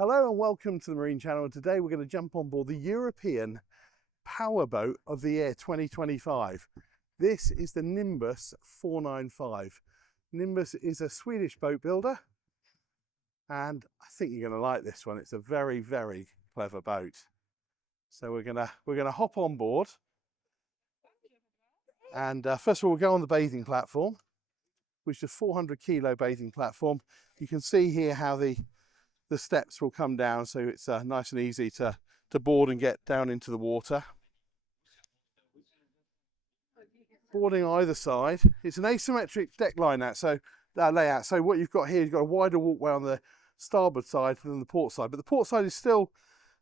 Hello and welcome to the Marine Channel. Today we're going to jump on board the European powerboat of the year 2025. This is the Nimbus 495. Nimbus is a Swedish boat builder and I think you're going to like this one. It's a very, very clever boat. So we're gonna hop on board and first of all we'll go on the bathing platform, which is a 400 kilo bathing platform. You can see here how the steps will come down, so it's nice and easy to board and get down into the water. Boarding either side. It's an asymmetric deck line layout. So what you've got here, you've got a wider walkway on the starboard side than the port side, but the port side is still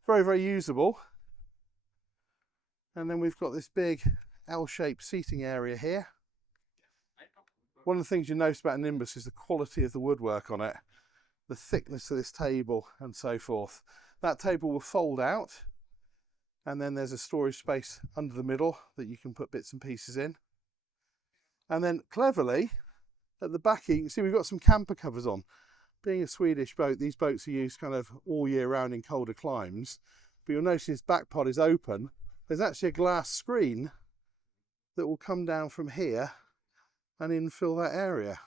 very, very usable. And then we've got this big L-shaped seating area here. One of the things you notice about a Nimbus is the quality of the woodwork on it, the thickness of this table and so forth. That table will fold out and then there's a storage space under the middle that you can put bits and pieces in. And then cleverly at the back, you can see we've got some camper covers on. Being a Swedish boat, these boats are used kind of all year round in colder climes, but you'll notice this back pod is open. There's actually a glass screen that will come down from here and infill that area.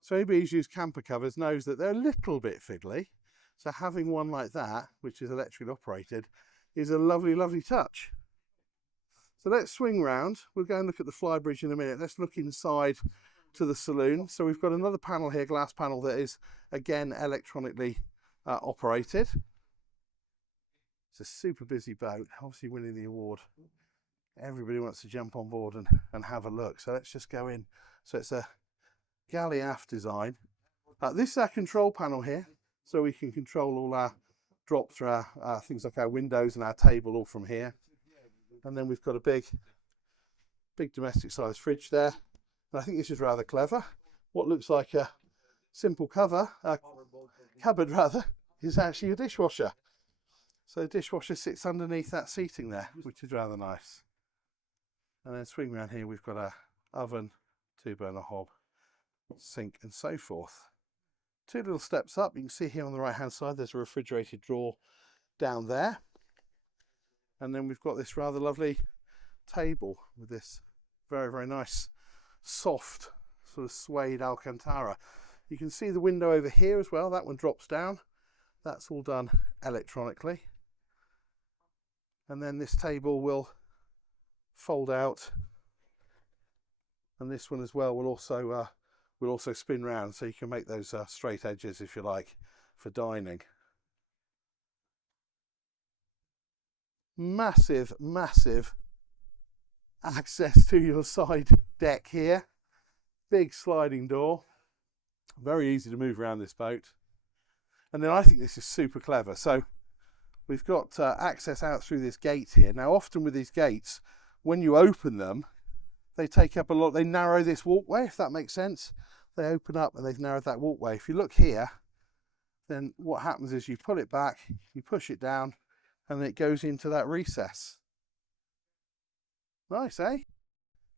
So anybody who's used camper covers knows that they're a little bit fiddly. So having one like that, which is electrically operated, is a lovely, lovely touch. So let's swing round. We'll go and look at the Flybridge in a minute. Let's look inside to the saloon. So we've got another panel here, glass panel, that is again electronically operated. It's a super busy boat, obviously winning the award. Everybody wants to jump on board and have a look. So let's just go in. So it's a galley aft design. This is our control panel here, so we can control all our drops for our things like our windows and our table all from here. And then we've got a big domestic sized fridge there. And I think this is rather clever. What looks like a simple cupboard rather, is actually a dishwasher. So the dishwasher sits underneath that seating there, which is rather nice. And then swing around here, we've got our oven, 2-burner hob, sink and so forth. 2 little steps up. You can see here on the right hand side there's a refrigerated drawer down there, and then we've got this rather lovely table with this very, very nice soft sort of suede Alcantara. You can see the window over here as well. That one drops down. That's all done electronically, and then this table will fold out, and this one as well will also spin round, so you can make those straight edges if you like for dining. Massive, massive access to your side deck here. Big sliding door. Very easy to move around this boat. And then I think this is super clever. So we've got access out through this gate here. Now often with these gates, when you open them, they take up a lot, they narrow this walkway, if that makes sense. They open up and they've narrowed that walkway. If you look here, then what happens is you pull it back, you push it down, and it goes into that recess. Nice, eh?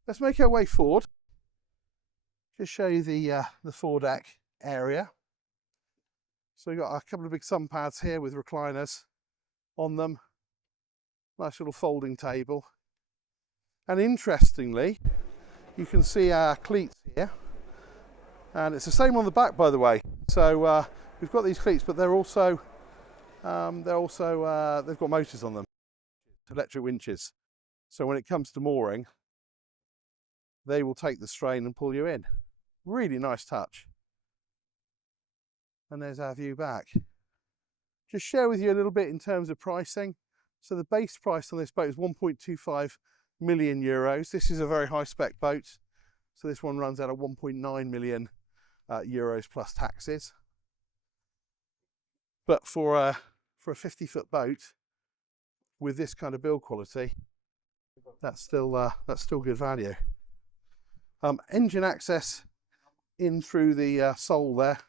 Let's make our way forward. Just show you the foredeck area. So we've got a couple of big sun pads here with recliners on them. Nice little folding table. And interestingly, you can see our cleats here, and it's the same on the back, by the way. So we've got these cleats, but they've got motors on them, electric winches. So when it comes to mooring, they will take the strain and pull you in. Really nice touch. And there's our view back. Just share with you a little bit in terms of pricing. So the base price on this boat is 1.25 million euros. This is a very high spec boat, so this one runs out at 1.9 million euros plus taxes. But for a 50-foot boat with this kind of build quality, that's still good value. Engine access in through the sole there,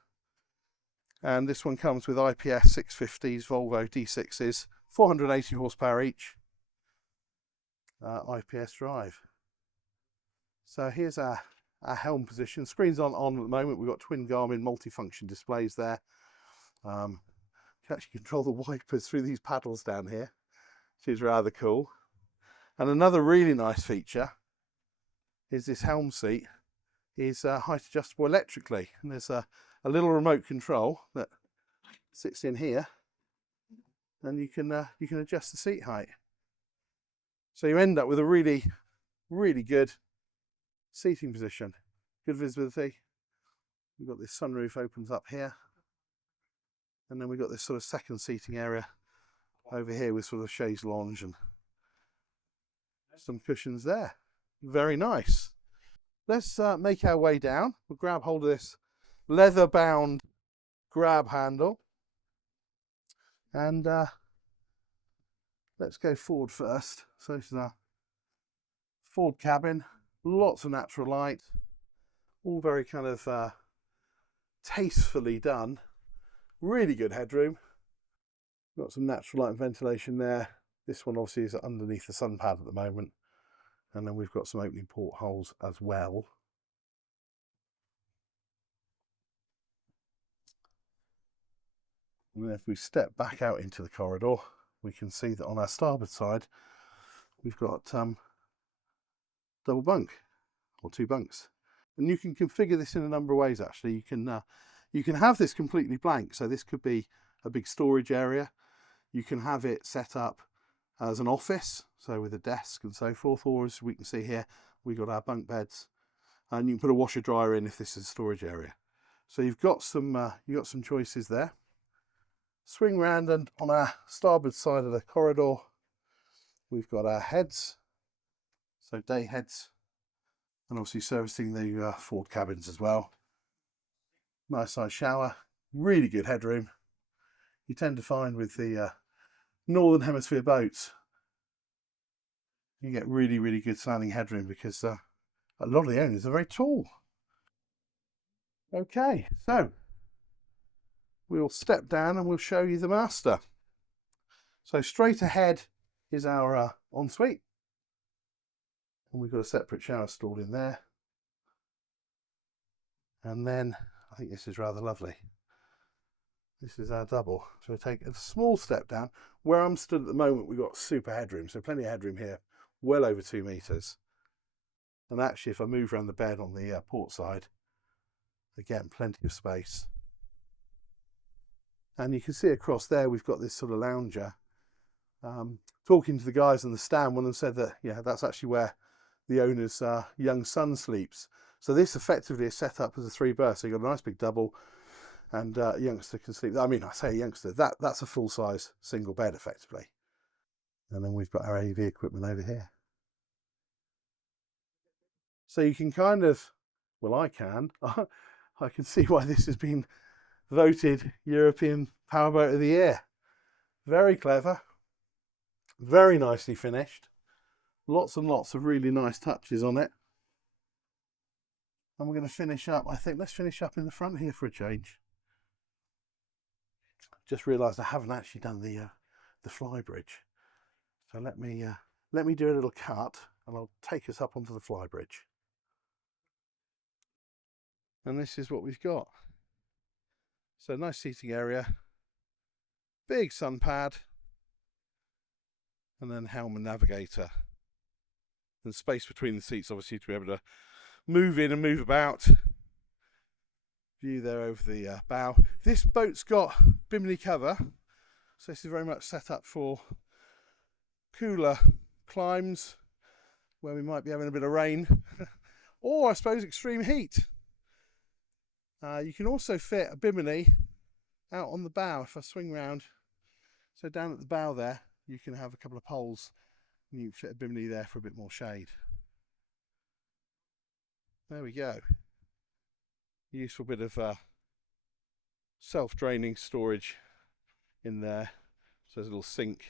and this one comes with IPS 650s, Volvo D6s, 480 horsepower each. IPS drive. So here's our helm position. Screen's on at the moment. We've got twin Garmin multifunction displays there. A can actually control the wipers through these paddles down here, which is rather cool. And another really nice feature is this helm seat is height adjustable electrically, and there's a little remote control that sits in here, and you can adjust the seat height. So you end up with a really good seating position, good visibility. We've got this sunroof opens up here, and then we've got this sort of second seating area over here with sort of chaise lounge and some cushions there. Very nice. Let's make our way down. We'll grab hold of this leather bound grab handle, and let's go forward first. So this is our forward cabin, lots of natural light, all very kind of tastefully done. Really good headroom. Got some natural light and ventilation there. This one obviously is underneath the sun pad at the moment, and then we've got some opening portholes as well. And then if we step back out into the corridor, we can see that on our starboard side we've got double bunk, or 2 bunks, and you can configure this in a number of ways. Actually, you can have this completely blank, so this could be a big storage area. You can have it set up as an office, so with a desk and so forth, or as we can see here, we've got our bunk beds, and you can put a washer dryer in if this is a storage area. So you've got some choices there. Swing round, and on our starboard side of the corridor we've got our heads, so day heads, and obviously servicing the forward cabins as well. Nice size shower, really good headroom. You tend to find with the Northern Hemisphere boats, you get really good standing headroom because a lot of the owners are very tall. Okay, so we'll step down and we'll show you the master. So straight ahead is our ensuite, and we've got a separate shower stall in there. And then I think this is rather lovely. This is our double. So we take a small step down. Where I'm stood at the moment, we've got super headroom, so plenty of headroom here, well over 2 meters. And actually, if I move around the bed on the port side, again, plenty of space. And you can see across there, we've got this sort of lounger. Talking to the guys on the stand, one of them said that, yeah, that's actually where the owner's young son sleeps. So this effectively is set up as a 3-berth. So you've got a nice big double, and a youngster can sleep. I mean, I say a youngster, that's a full-size single bed effectively. And then we've got our AV equipment over here. So you can kind of, well, I can see why this has been voted European Powerboat of the Year. Very clever, very nicely finished, lots and lots of really nice touches on it. And we're going to finish up, I think, let's finish up in the front here for a change. Just realised I haven't actually done the Flybridge, so let me do a little cut, and I'll take us up onto the Flybridge. And this is what we've got. So nice seating area, big sun pad, and then helm and navigator, and space between the seats obviously to be able to move in and move about. View there over the bow. This boat's got bimini cover, so this is very much set up for cooler climes where we might be having a bit of rain or I suppose extreme heat. You can also fit a bimini out on the bow. If I swing round, so down at the bow there, you can have a couple of poles and you can fit a bimini there for a bit more shade. There we go. Useful bit of self-draining storage in there. So there's a little sink.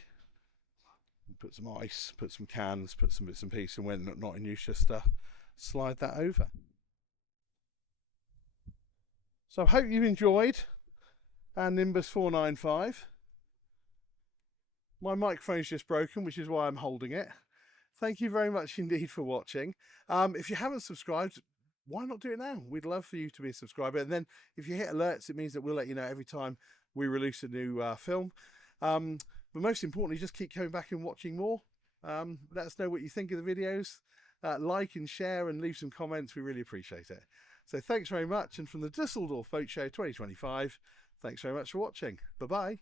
Put some ice, put some cans, put some bits and pieces, and when not in use, just slide that over. So I hope you've enjoyed our Nimbus 495. My microphone's just broken, which is why I'm holding it. Thank you very much indeed for watching. If you haven't subscribed, why not do it now? We'd love for you to be a subscriber. And then if you hit alerts, it means that we'll let you know every time we release a new film. But most importantly, just keep coming back and watching more. Let us know what you think of the videos. Like and share and leave some comments. We really appreciate it. So thanks very much. And from the Düsseldorf Boat Show 2025, thanks very much for watching. Bye-bye.